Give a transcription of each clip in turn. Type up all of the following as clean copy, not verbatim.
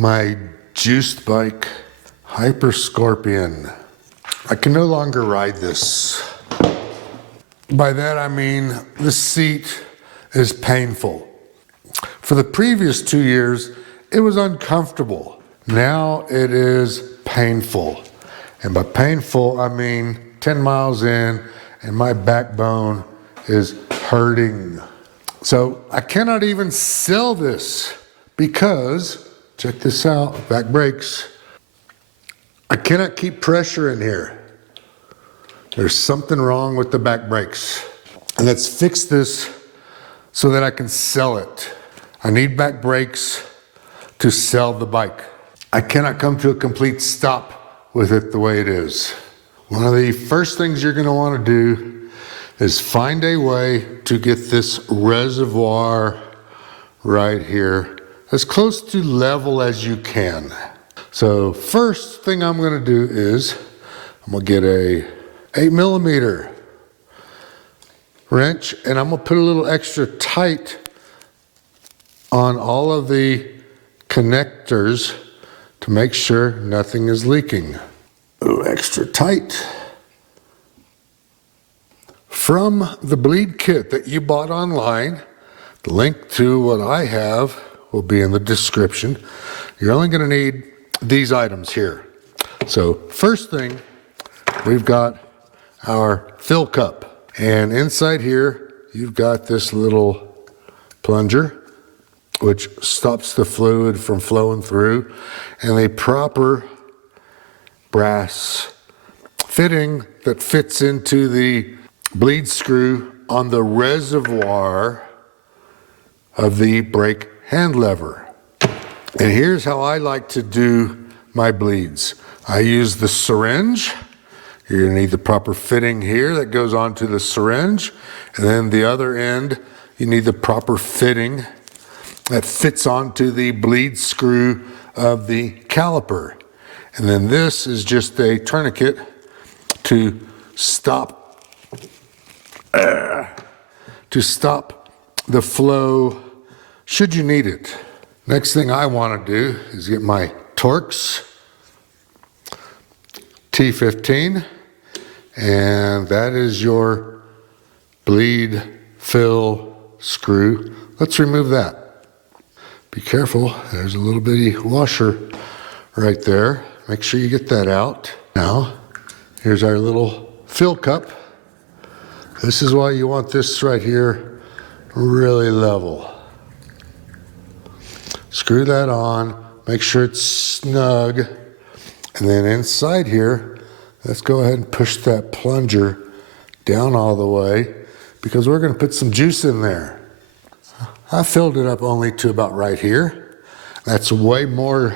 my juiced bike, HyperScorpion. I can no longer ride this. By that I mean the seat is painful. For the previous 2 years, it was uncomfortable. Now it is painful. And by painful, I mean 10 miles in and my backbone is hurting. So I cannot even sell this because, check this out, back brakes. I cannot keep pressure in here. There's something wrong with the back brakes. And let's fix this so that I can sell it. I need back brakes to sell the bike. I cannot come to a complete stop with it the way it is. One of the first things you're gonna wanna do is find a way to get this reservoir right here as close to level as you can. So first thing I'm gonna do is I'm gonna get a 8mm wrench and I'm gonna put a little extra tight on all of the connectors to make sure nothing is leaking. Ooh, extra tight. From the bleed kit that you bought online, the link to what I have will be in the description. You're only gonna need these items here. So first thing, we've got our fill cup. And inside here, you've got this little plunger, which stops the fluid from flowing through, and a proper brass fitting that fits into the bleed screw on the reservoir of the brake hand lever. And here's how I like to do my bleeds. I use the syringe. You're gonna need the proper fitting here that goes onto the syringe. And then the other end, you need the proper fitting that fits onto the bleed screw of the caliper. And then this is just a tourniquet to stop the flow should you need it. Next thing I want to do is get my Torx T15, and that is your bleed fill screw. Let's remove that. Be careful, there's a little bitty washer right there. Make sure you get that out. Now, here's our little fill cup. This is why you want this right here really level. Screw that on, make sure it's snug, and then inside here, let's go ahead and push that plunger down all the way because we're gonna put some juice in there. I filled it up only to about right here. That's way more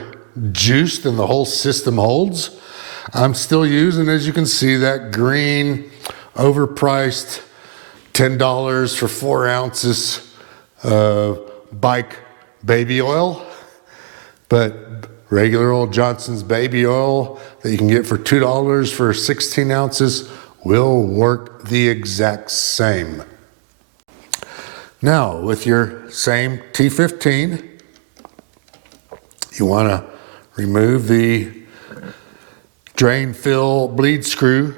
juice than the whole system holds. I'm still using, as you can see, that green, overpriced $10 for 4 ounces of bike baby oil, but regular old Johnson's baby oil that you can get for $2 for 16 ounces will work the exact same. Now, with your same T15, you want to remove the drain fill bleed screw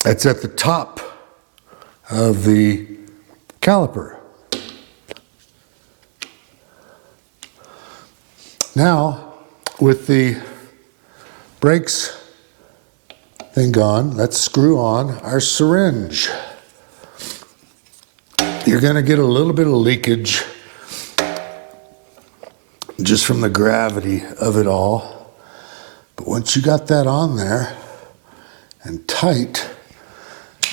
that's at the top of the caliper. Now, with the brakes thing gone, let's screw on our syringe. You're gonna get a little bit of leakage just from the gravity of it all. But once you got that on there and tight,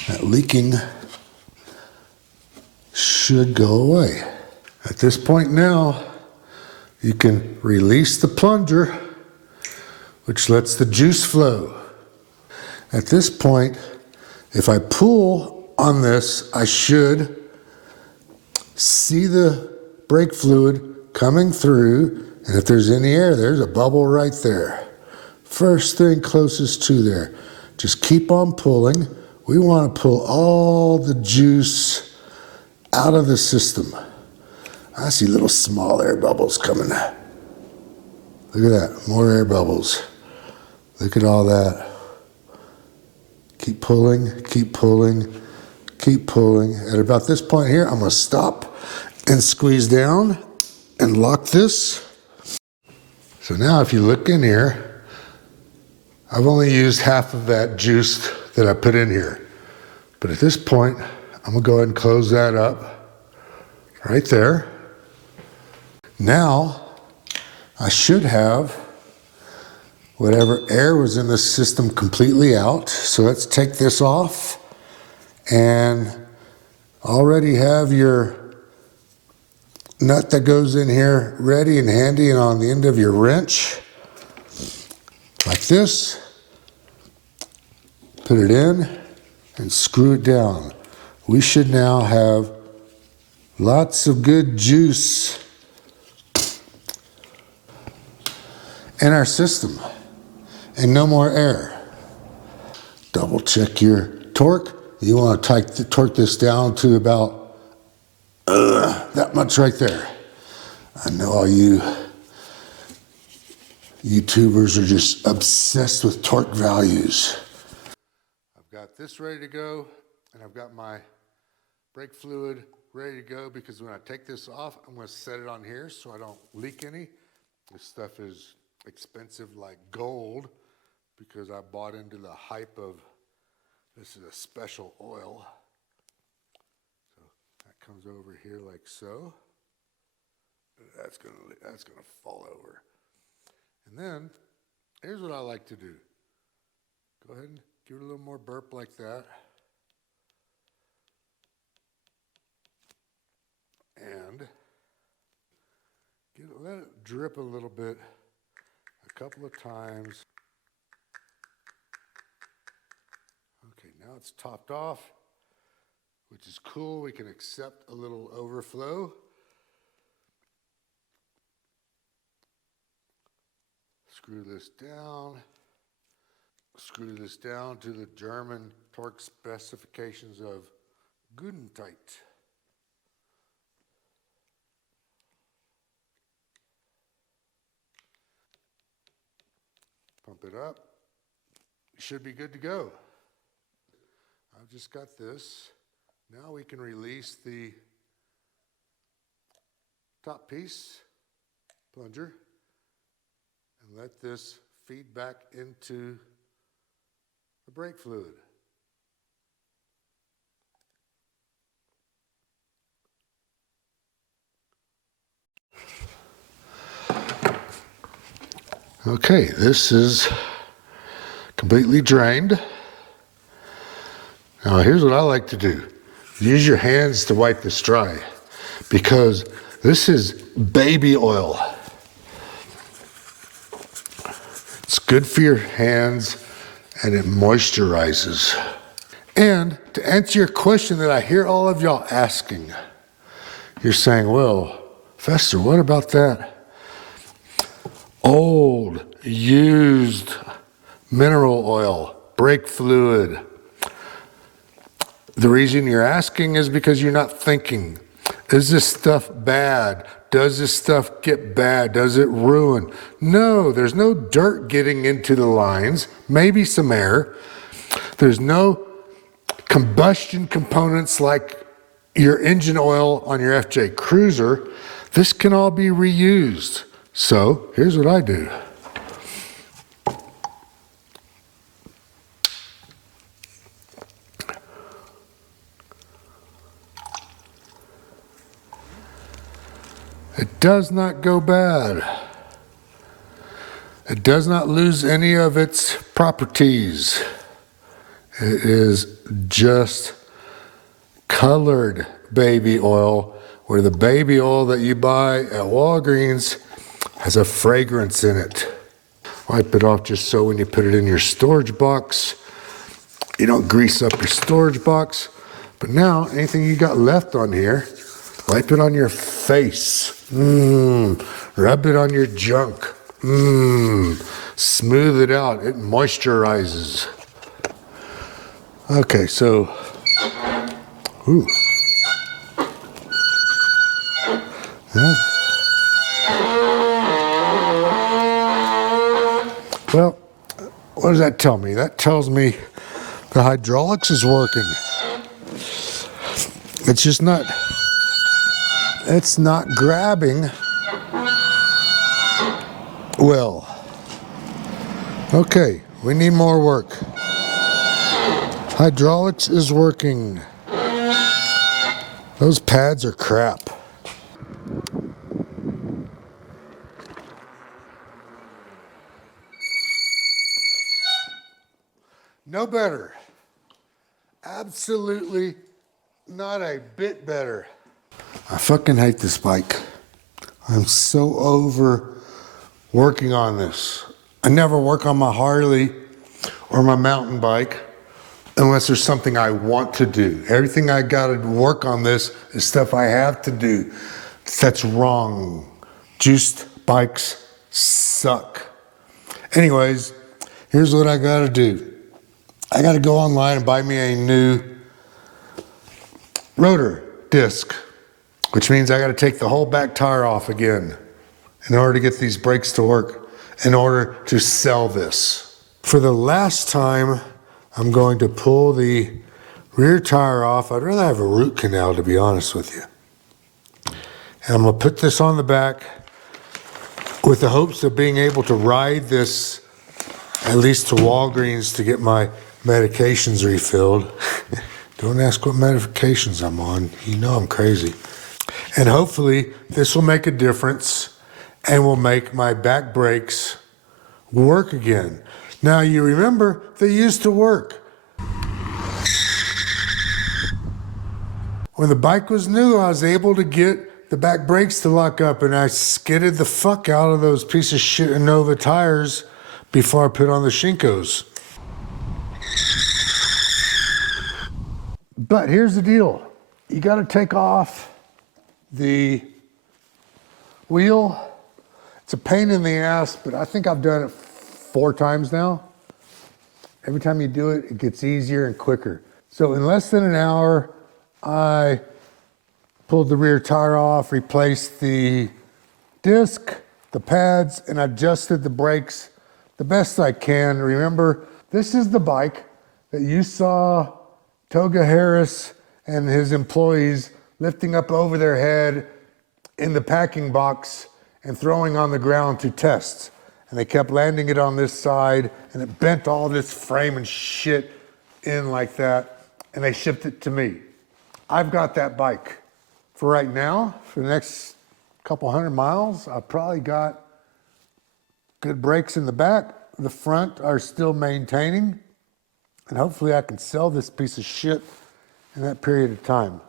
that leaking should go away. At this point now, you can release the plunger, which lets the juice flow. At this point, if I pull on this, I should see the brake fluid coming through, and if there's any air, there's a bubble right there. First thing closest to there. Just keep on pulling. We want to pull all the juice out of the system. I see little small air bubbles coming. Look at that, more air bubbles. Look at all that. Keep pulling, keep pulling, keep pulling. At about this point here, I'm gonna stop and squeeze down and lock this. So now if you look in here, I've only used half of that juice that I put in here. But at this point, I'm gonna go ahead and close that up right there. Now, I should have whatever air was in the system completely out. So let's take this off and already have your nut that goes in here ready and handy and on the end of your wrench. Like this. Put it in and screw it down. We should now have lots of good juice in our system and no more air. Double check your torque. You want to torque this down to about that much right there. I know all you YouTubers are just obsessed with torque values. I've got this ready to go, and I've got my brake fluid ready to go because when I take this off, I'm going to set it on here so I don't leak any. This stuff is expensive like gold because I bought into the hype of this is a special oil. So that comes over here like so. That's gonna fall over. And then here's what I like to do. Go ahead and give it a little more burp like that. And let it drip a little bit a couple of times. Okay, now it's topped off, which is cool. We can accept a little overflow. Screw this down. Screw this down to the German torque specifications of Gudentight. Pump it up. You should be good to go. I've just got this. Now we can release the top piece, plunger, and let this feed back into the brake fluid. Okay, this is completely drained. Now here's what I like to do. Use your hands to wipe this dry because this is baby oil. It's good for your hands and it moisturizes. And to answer your question that I hear all of y'all asking, you're saying, well, Fester, what about that old, used mineral oil, brake fluid? The reason you're asking is because you're not thinking. Is this stuff bad? Does this stuff get bad? Does it ruin? No, there's no dirt getting into the lines, maybe some air. There's no combustion components like your engine oil on your FJ Cruiser. This can all be reused. So here's what I do. It does not go bad. It does not lose any of its properties. It is just colored baby oil, where the baby oil that you buy at Walgreens has a fragrance in it. Wipe it off just so when you put it in your storage box, you don't grease up your storage box. But now, anything you got left on here, wipe it on your face. Rub it on your junk. Smooth it out. It moisturizes. Okay, so, Well, what does that tell me? That tells me the hydraulics is working. It's just not, it's not grabbing well. Okay, we need more work. Hydraulics is working. Those pads are crap. No better. Absolutely not a bit better. I fucking hate this bike. I'm so over working on this. I never work on my Harley or my mountain bike unless there's something I want to do. Everything I gotta work on this is stuff I have to do. That's wrong. Juiced bikes suck. Anyways, here's what I gotta do. I gotta go online and buy me a new rotor disc, which means I gotta take the whole back tire off again in order to get these brakes to work, in order to sell this. For the last time, I'm going to pull the rear tire off. I'd rather have a root canal, to be honest with you. And I'm gonna put this on the back with the hopes of being able to ride this at least to Walgreens to get my medications refilled. Don't ask what medications I'm on. You know I'm crazy. And hopefully this will make a difference and will make my back brakes work again. Now you remember they used to work. When the bike was new, I was able to get the back brakes to lock up, and I skidded the fuck out of those piece of shit Innova tires before I put on the Shinkos. But here's the deal. You gotta take off the wheel. It's a pain in the ass, but I think I've done it 4 times now. Every time you do it, it gets easier and quicker. So in less than an hour, I pulled the rear tire off, replaced the disc, the pads, and adjusted the brakes the best I can. Remember, this is the bike that you saw Toga Harris and his employees lifting up over their head in the packing box and throwing on the ground to test. And they kept landing it on this side, and it bent all this frame and shit in like that, and they shipped it to me. I've got that bike. For right now, for the next couple 100 miles, I've probably got good brakes in the back. The front are still maintaining, and hopefully I can sell this piece of shit in that period of time.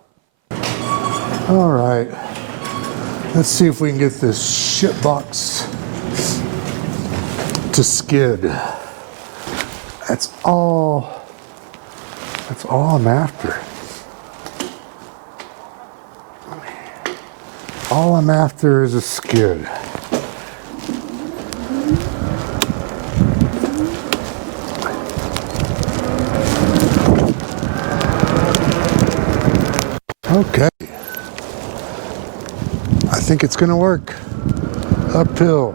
All right, let's see if we can get this shit box to skid. That's all I'm after. All I'm after is a skid. Okay. I think it's gonna work. Uphill.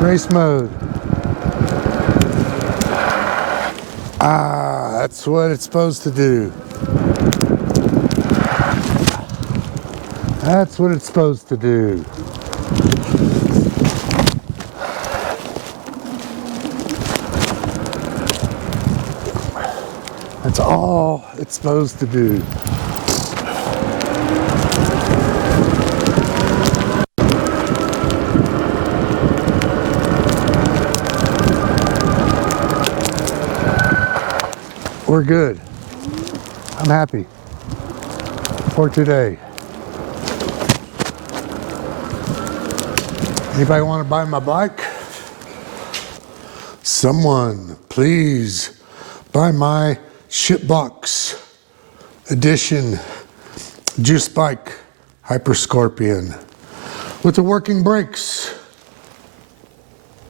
Race mode. Ah, that's what it's supposed to do. That's what it's supposed to do. That's all it's supposed to do. We're good. I'm happy for today. Anybody want to buy my bike? Someone, please buy my shitbox edition juice bike, HyperScorpion, with the working brakes.